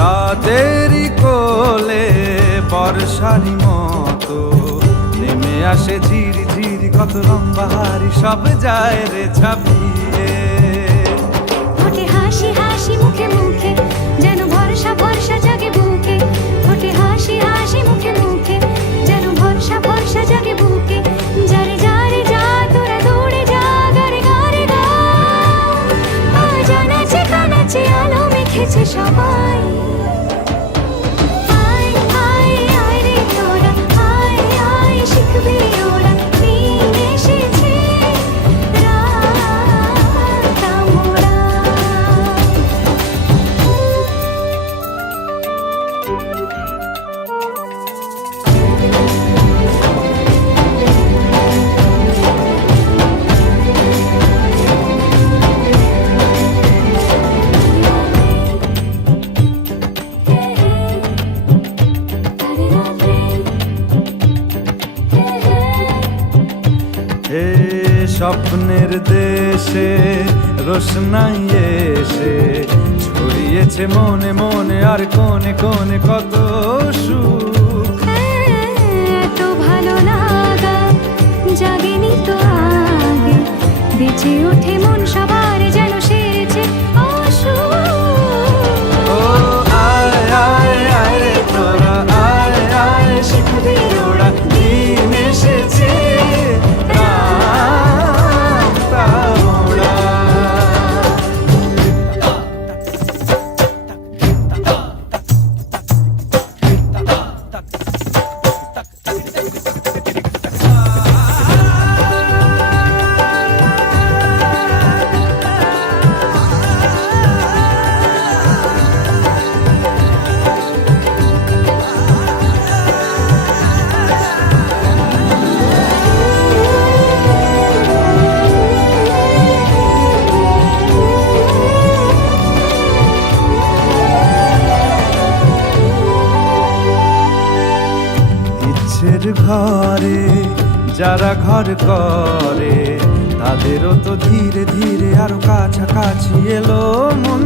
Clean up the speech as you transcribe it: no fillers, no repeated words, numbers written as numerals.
রাতেরই কোলে বর্ষারি মতো নেমে আসে ঝিরি ঝিরি কত লম্বা হারি সব যায় রে ছাপিয়ে। ফোটে হাসি হাসি মুখে মুখে যেন ভরসা ভরসা জাগে বুকে। ফোটে হাসি হাসি মুখে মুখে যেন ভরসা ভরসা জাগে বুকে। যারে যারে যা তোরা দৌড়ে যা গারে গারে গা। আজ নাচে কানাচে আলো মেখেছে সবাই। স্বপ্নের দেশে রোশনাই এসে ছড়িয়েছে মনে মনে আর কোনে কোনে কত সুখ। এত ভালো লাগা জাগেনি তো আগে। বেঁচে ওঠে মন সবার যেন সেরেছে অসুখ। আয় আয় আয় রে তোরা আয় আয় শিখবি ওরা দিন এসেছে। ঘরে যারা ঘর করে তাদেরও তো ধীরে ধীরে আরো কাছাকাছি এলো মন।